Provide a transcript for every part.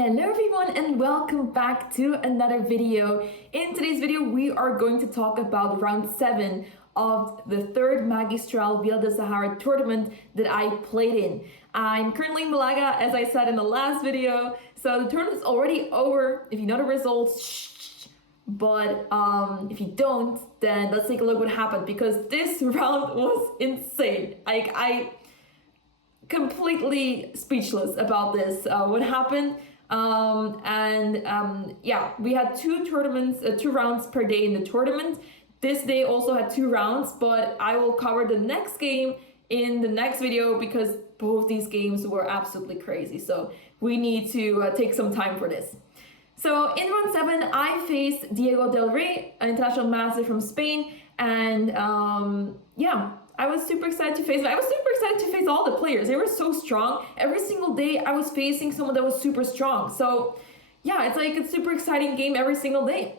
Hello everyone and welcome back to another video. In today's video we are going to talk about round 7 of the third Magistral Via de Zahara tournament that I played in. I'm currently in Malaga, as I said in the last video, so the tournament is already over. If you know the results, shh, but if you don't, then let's take a look what happened, because this round was insane. I completely speechless about this, what happened. Yeah, we had two rounds per day in the tournament. This day also had 2 rounds, but I will cover the next game in the next video because both these games were absolutely crazy. So we need to take some time for this. So in round 7, I faced Diego Del Rey, an international master from Spain, and yeah, I was super excited to face him. I was super excited to face all the players. They were so strong. Every single day I was facing someone that was super strong. So yeah, it's like a super exciting game every single day.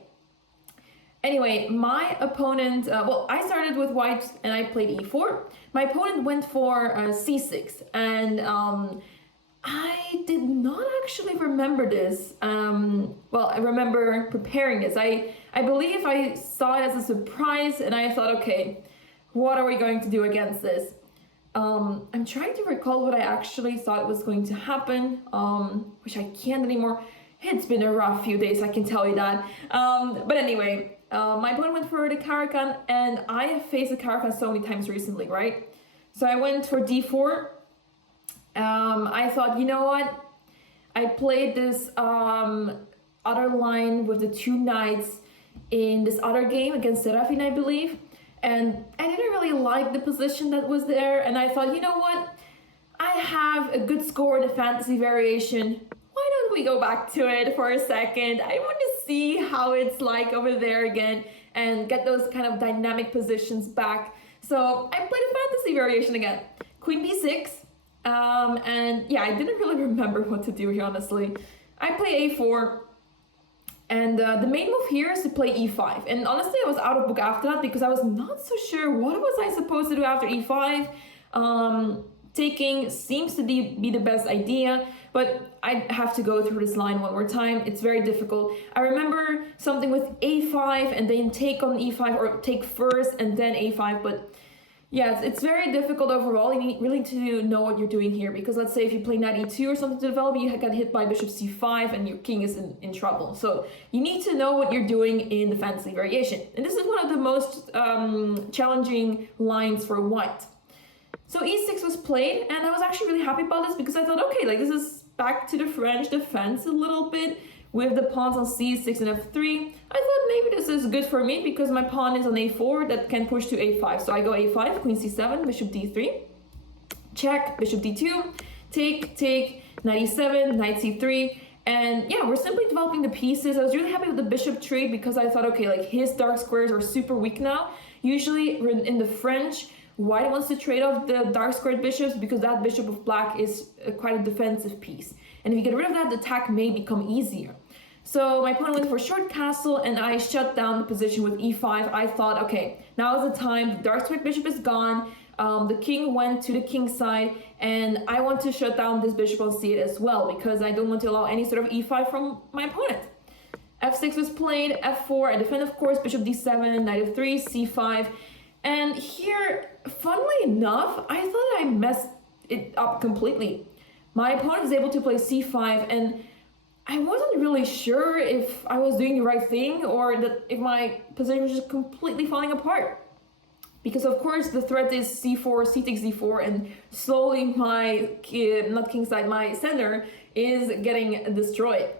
Anyway, my opponent, well, I started with white and I played e4. My opponent went for c6, and I did not actually remember this. Well, I remember preparing this. I believe I saw it as a surprise, and I thought, okay, what are we going to do against this? I'm trying to recall what I actually thought was going to happen, which I can't anymore. It's been a rough few days, I can tell you that. But anyway, my opponent went for the Caracan, and I have faced the Caracan so many times recently, right? So I went for d4. I thought, you know what? I played this other line with the 2 knights in this other game against Serafin, I believe. And I didn't really like the position that was there, and I thought, you know what? I have a good score in the fantasy variation. Why don't we go back to it for a second? I want to see how it's like over there again and get those kind of dynamic positions back. So I played a fantasy variation again. Queen b6, and yeah, I didn't really remember what to do here, honestly. I play a4. And the main move here is to play e5. And honestly, I was out of book after that because I was not so sure what was I supposed to do after e5. Taking seems to be the best idea, but I have to go through this line one more time. It's very difficult. I remember something with a5 and then take on e5, or take first and then a5, but yeah, it's very difficult overall. You need really to know what you're doing here, because let's say if you play knight e2 or something to develop, you get hit by bishop c5 and your king is in trouble. So you need to know what you're doing in the fantasy variation. And this is one of the most challenging lines for white. So e6 was played, and I was actually really happy about this because I thought, okay, like this is back to the French defense a little bit with the pawns on c6 and f3. I thought maybe this is good for me because my pawn is on a4 that can push to a5. So I go a5, queen c7, bishop d3, check, bishop d2, take, knight e7, knight c3. And yeah, we're simply developing the pieces. I was really happy with the bishop trade because I thought, okay, like his dark squares are super weak now. Usually in the French, white wants to trade off the dark squared bishops because that bishop of black is quite a defensive piece. And if you get rid of that, the attack may become easier. So my opponent went for short castle, and I shut down the position with e5. I thought, okay, now is the time. The dark squared bishop is gone. The king went to the king side, and I want to shut down this bishop on c8 as well because I don't want to allow any sort of e5 from my opponent. f6 was played, f4. I defend, of course, bishop d7, knight f3, c5. And here, funnily enough, I thought I messed it up completely. My opponent was able to play c5, and I wasn't really sure if I was doing the right thing or that if my position was just completely falling apart. Because of course the threat is c4, c takes d4, and slowly my, not king side, my center is getting destroyed.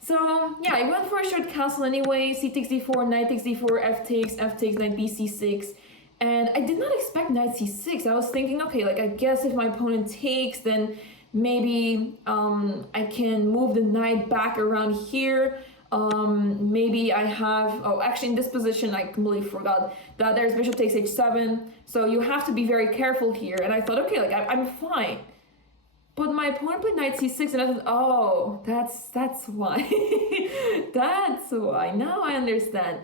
So yeah, I went for a short castle anyway, c takes d4, knight takes d4, f takes, knight b c6. And I did not expect knight c6. I was thinking, okay, like I guess if my opponent takes, then maybe I can move the knight back around here. Maybe I have, oh, actually in this position, I completely forgot that there's bishop takes h7. So you have to be very careful here. And I thought, okay, like I'm fine. But my opponent played knight c6, and I thought, oh, that's why. That's why. Now I understand.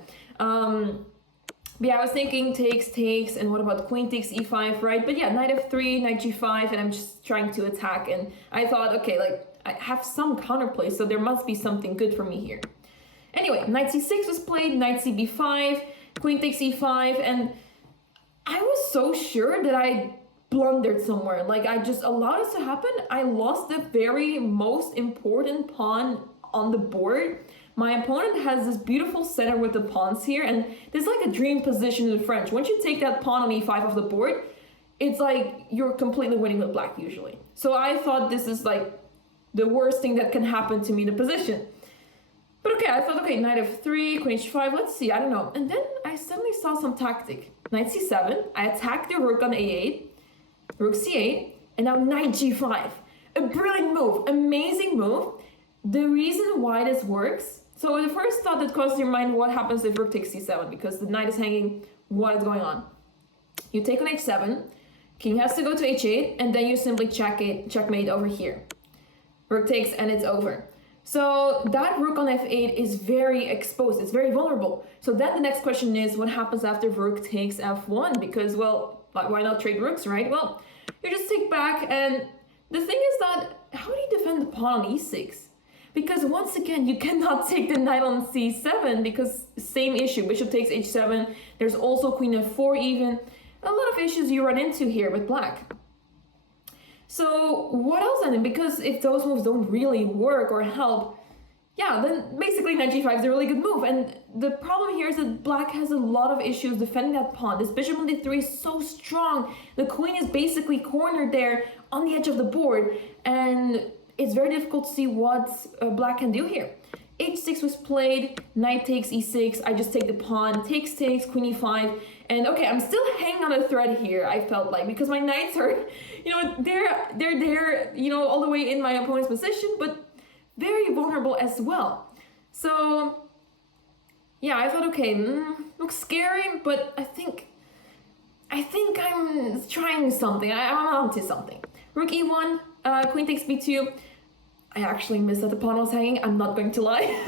But yeah, I was thinking takes, and what about queen takes e5, right? But yeah, knight f3, knight g5, and I'm just trying to attack. And I thought, okay, like, I have some counterplay, so there must be something good for me here. Anyway, knight c6 was played, knight cb5, queen takes e5, and I was so sure that I blundered somewhere. Like, I just allowed this to happen. I lost the very most important pawn on the board. My opponent has this beautiful center with the pawns here, and this is like a dream position in the French. Once you take that pawn on e5 off the board, it's like you're completely winning with black usually. So I thought this is like the worst thing that can happen to me in the position. But okay, I thought, okay, knight f3, queen h5, let's see, I don't know. And then I suddenly saw some tactic. Knight c7, I attacked the rook on a8, rook c8, and now knight g5. A brilliant move, amazing move. The reason why this works, so the first thought that crosses your mind, what happens if rook takes c7? Because the knight is hanging, what is going on? You take on h7, king has to go to h8, and then you simply checkmate over here. Rook takes and it's over. So that rook on f8 is very exposed, it's very vulnerable. So then the next question is, what happens after rook takes f1? Because, well, why not trade rooks, right? Well, you just take back, and the thing is that, how do you defend the pawn on e6? Because once again, you cannot take the knight on c7 because same issue, bishop takes h7, there's also queen f4 even. A lot of issues you run into here with black. So what else then? Because if those moves don't really work or help, yeah, then basically knight g5 is a really good move. And the problem here is that black has a lot of issues defending that pawn. This bishop on d3 is so strong. The queen is basically cornered there on the edge of the board. And it's very difficult to see what black can do here. h6 was played, knight takes e6, I just take the pawn, takes, queen e5, and okay, I'm still hanging on a thread here, I felt like, because my knights are, you know, they're there, you know, all the way in my opponent's position, but very vulnerable as well. So, yeah, I thought, okay, looks scary, but I think I'm trying something, I'm onto something. Rook e1, queen takes b2. I actually missed that the pawn was hanging, I'm not going to lie.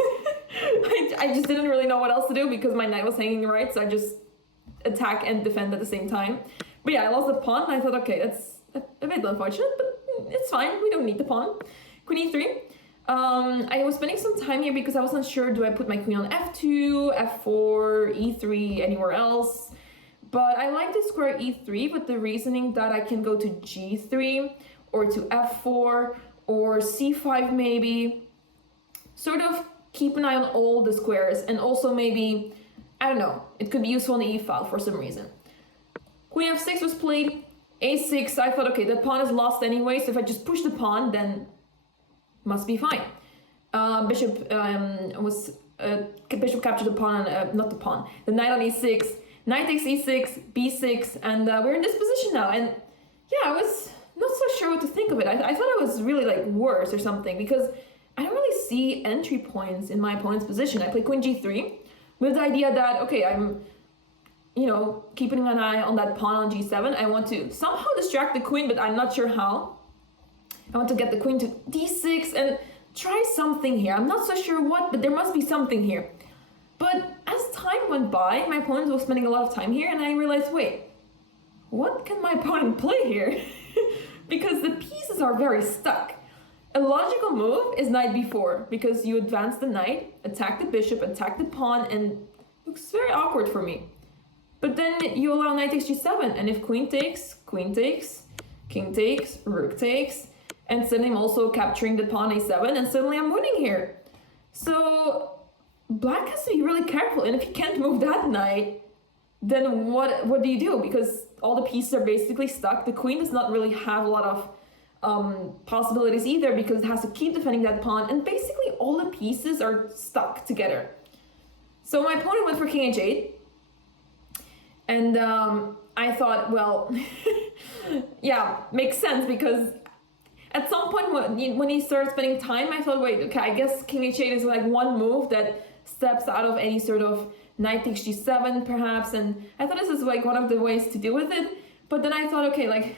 I just didn't really know what else to do because my knight was hanging right, so I just attack and defend at the same time. But yeah, I lost the pawn, and I thought, okay, that's a bit unfortunate, but it's fine, we don't need the pawn. Queen e3. I was spending some time here because I wasn't sure, do I put my queen on f2, f4, e3, anywhere else? But I like the square e3 with the reasoning that I can go to g3 or to f4 or c5 maybe. Sort of keep an eye on all the squares, and also maybe, I don't know, it could be useful in the e-file for some reason. Queen f6 was played, a6, I thought, okay, the pawn is lost anyway, so if I just push the pawn, then must be fine. Bishop captured the pawn, not the pawn, the knight on e6, knight takes e6, b6, and we're in this position now, and yeah, I was not so sure what to think of it. I thought it was really like worse or something, because I don't really see entry points in my opponent's position. I play queen g3 with the idea that, okay, I'm, you know, keeping an eye on that pawn on g7. I want to somehow distract the queen, but I'm not sure how. I want to get the queen to d6 and try something here. I'm not so sure what, but there must be something here. But as time went by, my opponent was spending a lot of time here, and I realized, wait, what can my opponent play here? Because the pieces are very stuck. A logical move is knight b4, because you advance the knight, attack the bishop, attack the pawn, and it looks very awkward for me. But then you allow knight takes g7, and if queen takes, king takes, rook takes, and suddenly I'm also capturing the pawn a7, and suddenly I'm winning here. So black has to be really careful, and if you can't move that knight, then what do you do? Because all the pieces are basically stuck. The queen does not really have a lot of possibilities either, because it has to keep defending that pawn, and basically all the pieces are stuck together. So my opponent went for king h8, and I thought, well, yeah, makes sense, because at some point when he started spending time, I thought, wait, okay, I guess king h8 is like one move that steps out of any sort of knight takes g7 perhaps, and I thought this is like one of the ways to deal with it. But then I thought, okay, like,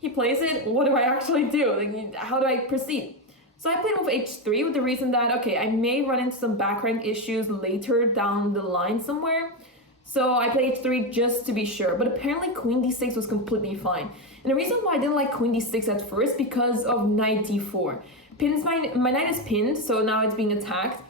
he plays it, what do I actually do? Like, how do I proceed? So I played move h3 with the reason that, okay, I may run into some back rank issues later down the line somewhere. So I played h3 just to be sure, but apparently queen d6 was completely fine. And the reason why I didn't like queen d6 at first, because of knight d4. Pins my knight is pinned, so now it's being attacked.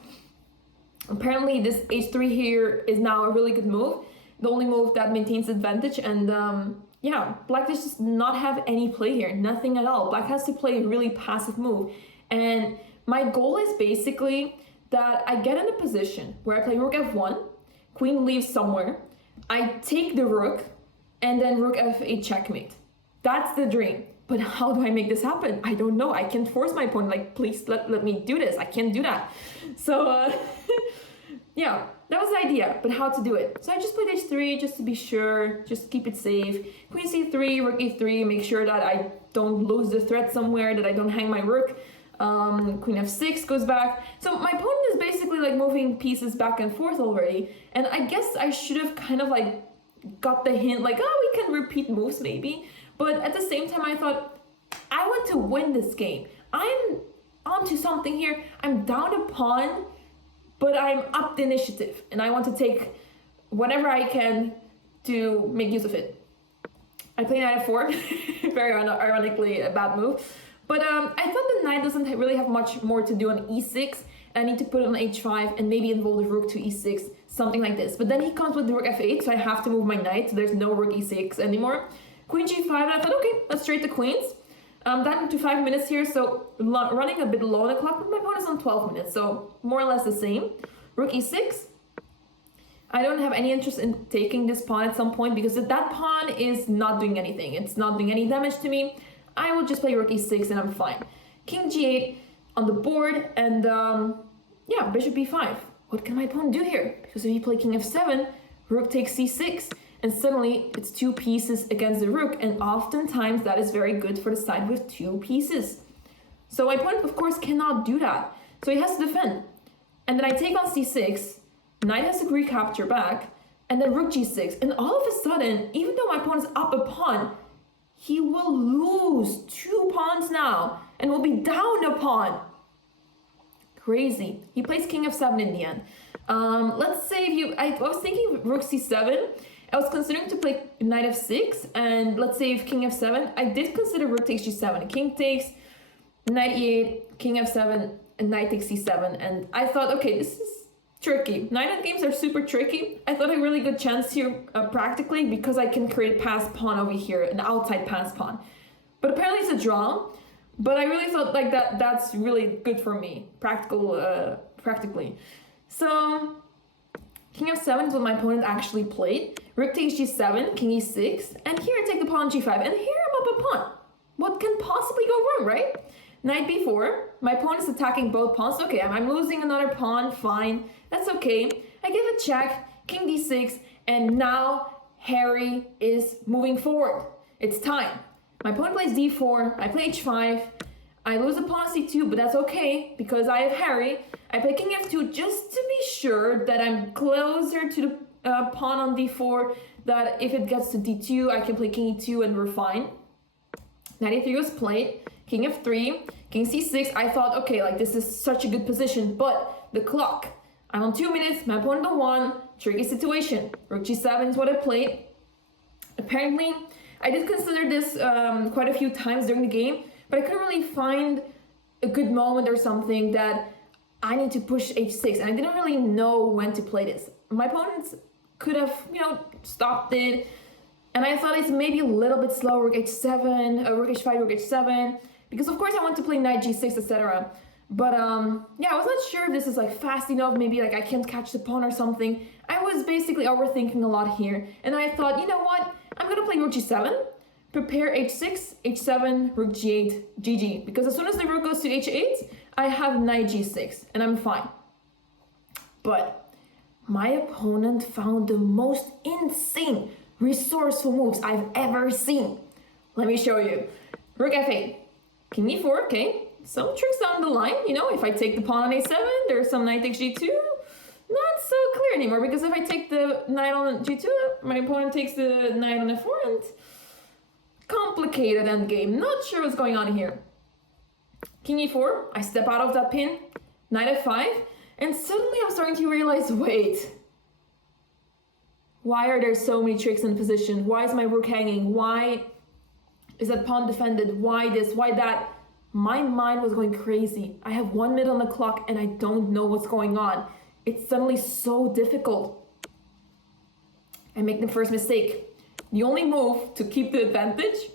Apparently this h3 here is now a really good move, the only move that maintains advantage, and yeah, black does just not have any play here, nothing at all. Black has to play a really passive move, and my goal is basically that I get in a position where I play rook f1, queen leaves somewhere, I take the rook, and then rook f8 checkmate. That's the dream. But how do I make this happen? I don't know. I can't force my opponent, like, please let me do this. I can't do that. So yeah, that was the idea, but how to do it. So I just played h3 just to be sure, just keep it safe. Queen c3, rook e3, make sure that I don't lose the thread somewhere, that I don't hang my rook. Queen f6 goes back. So my opponent is basically like moving pieces back and forth already. And I guess I should have kind of like got the hint, like, oh, we can repeat moves maybe. But at the same time, I thought, I want to win this game. I'm onto something here. I'm down a pawn, but I'm up the initiative. And I want to take whatever I can to make use of it. I play knight f4, very ironically a bad move. But I thought the knight doesn't really have much more to do on e6. I need to put it on h5 and maybe involve the rook to e6, something like this. But then he comes with the rook f8, so I have to move my knight, so there's no rook e6 anymore. Queen g5, and I thought, okay, let's trade the queens. That into 5 minutes here, so running a bit low on the clock, but my opponent's on 12 minutes, so more or less the same. Rook e6. I don't have any interest in taking this pawn at some point because that pawn is not doing anything. It's not doing any damage to me. I will just play rook e6 and I'm fine. King g8 on the board, and yeah, bishop b5. What can my opponent do here? Because if you play king f7, rook takes c6, and suddenly it's 2 pieces against the rook, and oftentimes that is very good for the side with 2 pieces. So my opponent, of course, cannot do that. So he has to defend. And then I take on c6, knight has to recapture back, and then rook g6. And all of a sudden, even though my opponent's up a pawn, he will lose 2 pawns now and will be down a pawn. Crazy. He plays king f7 in the end. Let's say I was thinking rook c7. I was considering to play knight f6, and let's say if king f7, I did consider rook takes g7. King takes, knight e8, king f7, and knight takes c7. And I thought, okay, this is tricky. Knight endgames are super tricky. I thought a really good chance here practically because I can create a pass pawn over here, an outside pass pawn. But apparently it's a draw. But I really felt like that's really good for me, practically. So king f7 is what my opponent actually played. Rook takes g7, king e6, and here I take the pawn g5, and here I'm up a pawn. What can possibly go wrong, right? Knight b4, my opponent is attacking both pawns. Okay, I'm losing another pawn, fine, that's okay. I give a check, king d6, and now Harry is moving forward. It's time. My opponent plays d4, I play h5, I lose a pawn c2, but that's okay, because I have Harry. I play king f2 just to be sure that I'm closer to the pawn on d4, that if it gets to d2, I can play king e2 and we're fine. Knight e3 was played, king f3, king c6. I thought, okay, like this is such a good position, but the clock. I'm on 2 minutes, my opponent on 1, tricky situation. Rook g7 is what I played. Apparently, I did consider this quite a few times during the game, but I couldn't really find a good moment or something that I need to push h6, and I didn't really know when to play this. My opponents could have, stopped it, and I thought it's maybe a little bit slow, rook h7, rook h5, rook h7, because of course I want to play knight g6, etc. But yeah, I was not sure if this is like fast enough, maybe like I can't catch the pawn or something. I was basically overthinking a lot here, and I thought, you know what, I'm gonna play rook g7, prepare h6, h7, rook g8, gg, because as soon as the rook goes to h8, I have knight g6, and I'm fine. But my opponent found the most insane, resourceful moves I've ever seen. Let me show you. Rook f8, king e4, okay. Some tricks down the line, if I take the pawn on a7, there's some knight takes g2. Not so clear anymore, because if I take the knight on g2, my opponent takes the knight on f4, and complicated endgame. Not sure what's going on here. King e4, I step out of that pin, knight f5, and suddenly I'm starting to realize, wait, why are there so many tricks in position? Why is my rook hanging? Why is that pawn defended? Why this? Why that? my mind was going crazy. I have 1 minute on the clock and I don't know what's going on. It's suddenly so difficult. I make the first mistake. The only move to keep the advantage,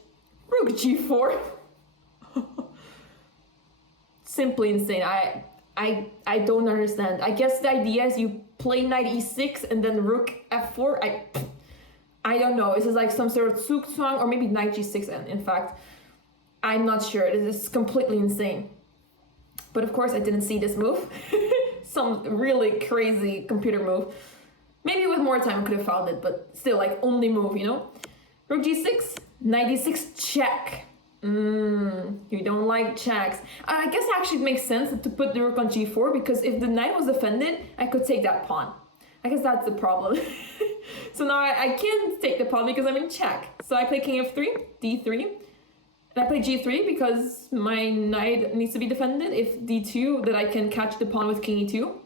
rook g4. Simply insane. I don't understand. I guess the idea is you play knight e6 and then rook f4. I don't know. This is like some sort of zugzwang or maybe knight g6 in fact. I'm not sure. This is completely insane. But of course I didn't see this move. Some really crazy computer move. Maybe with more time I could have found it, but still, like, only move, you know? Rook g6, knight d6, check. You don't like checks. I guess actually it makes sense to put the rook on g4 because if the knight was defended, I could take that pawn. I guess that's the problem. So now I can't take the pawn because I'm in check. So I play king f3, d3. And I play g3 because my knight needs to be defended. If d2, that I can catch the pawn with king e2.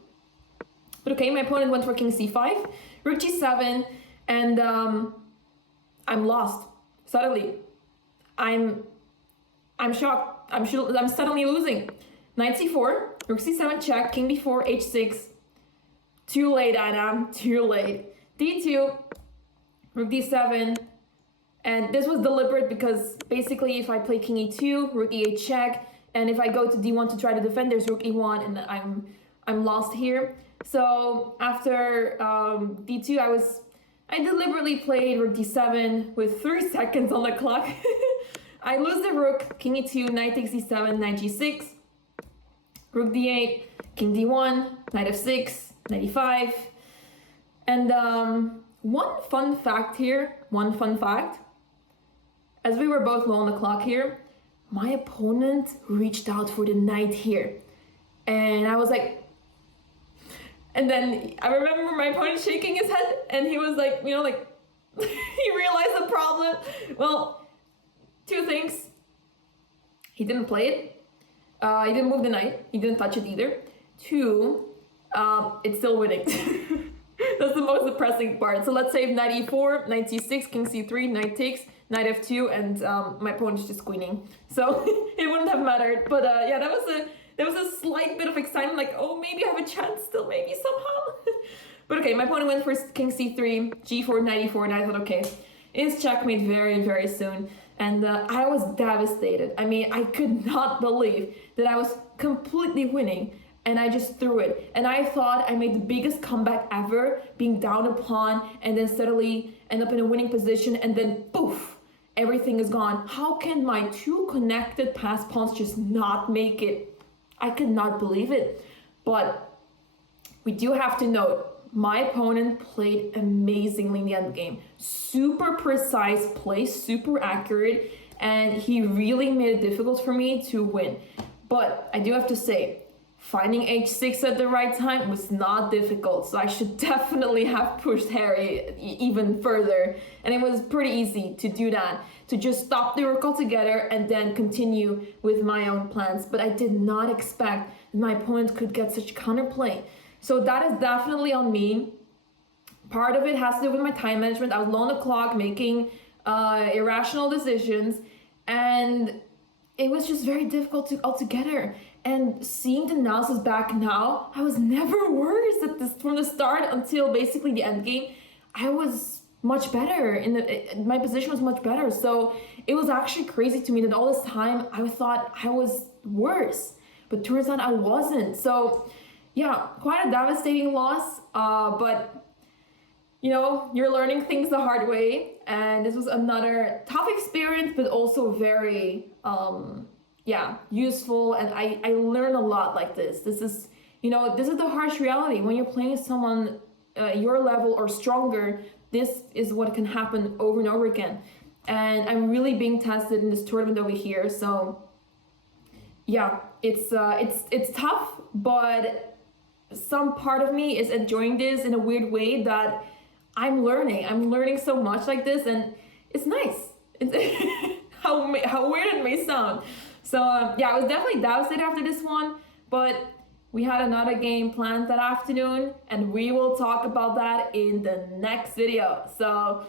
But okay, my opponent went for king c5, rook g7, and I'm lost. Suddenly, I'm shocked. I'm suddenly losing. Knight c4, rook c7 check, king b4, h6. Too late, Anna. Too late. d2, rook d7, and this was deliberate because basically if I play king e2, rook e8 check, and if I go to d1 to try to defend, there's rook e1, and I'm lost here. So after d2, I deliberately played rook d7 with 3 seconds on the clock. I lose the rook, king e2, knight takes d7, knight g6, rook d8, king d1, knight f6, knight e5. And one fun fact, as we were both low on the clock here, my opponent reached out for the knight here. And I was like, and then I remember my opponent shaking his head and he was like, you know, like, he realized the problem. Well, 2 things. He didn't play it. He didn't move the knight. He didn't touch it either. 2, it's still winning. That's the most depressing part. So let's say knight e4, knight c6, king c3, knight takes, knight f2, and my opponent's just queening. So it wouldn't have mattered. But yeah, there was a slight bit of excitement, like, oh, maybe I have a chance still, maybe somehow. But okay, my opponent went for king c3, g4, knight e4, and I thought, okay, it's checkmate very, very soon. And I was devastated. I mean, I could not believe that I was completely winning. And I just threw it. And I thought I made the biggest comeback ever, being down a pawn and then suddenly end up in a winning position and then poof, everything is gone. How can my 2 connected passed pawns just not make it? I could not believe it. But we do have to note, my opponent played amazingly in the endgame. Super precise play, super accurate, and he really made it difficult for me to win. But I do have to say, finding h6 at the right time was not difficult, so I should definitely have pushed Harry even further. And it was pretty easy to do that, to just stop the rook altogether and then continue with my own plans. But I did not expect that my opponent could get such counterplay. So that is definitely on me. Part of it has to do with my time management. I was low on the clock, making irrational decisions, and it was just very difficult altogether. And seeing the analysis back now, I was never worse at this from the start until basically the end game. I was much better my position was much better. So it was actually crazy to me that all this time I thought I was worse, but turns out I wasn't. So yeah, quite a devastating loss. But you know, you're learning things the hard way, and this was another tough experience, but also very useful, and I learned a lot like this. This is the harsh reality. When you're playing someone your level or stronger, this is what can happen over and over again. And I'm really being tested in this tournament over here. So yeah, it's tough, but some part of me is enjoying this in a weird way that I'm learning so much like this, and it's nice. It's how weird it may sound. So yeah, I was definitely devastated after this one, but we had another game planned that afternoon, and we will talk about that in the next video. So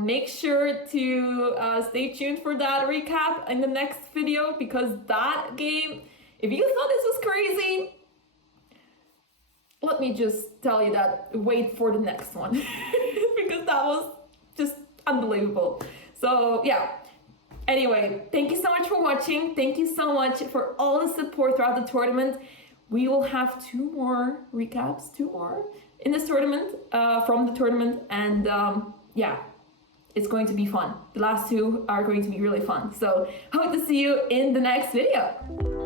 Make sure to stay tuned for that recap in the next video, because that game, if you thought this was crazy, let me just tell you that wait for the next one because that was just unbelievable. So yeah, anyway, thank you so much for watching. Thank you so much for all the support throughout the tournament. We will have 2 more recaps, 2 more in this tournament, from the tournament, and yeah, it's going to be fun. The last 2 are going to be really fun. So hope to see you in the next video.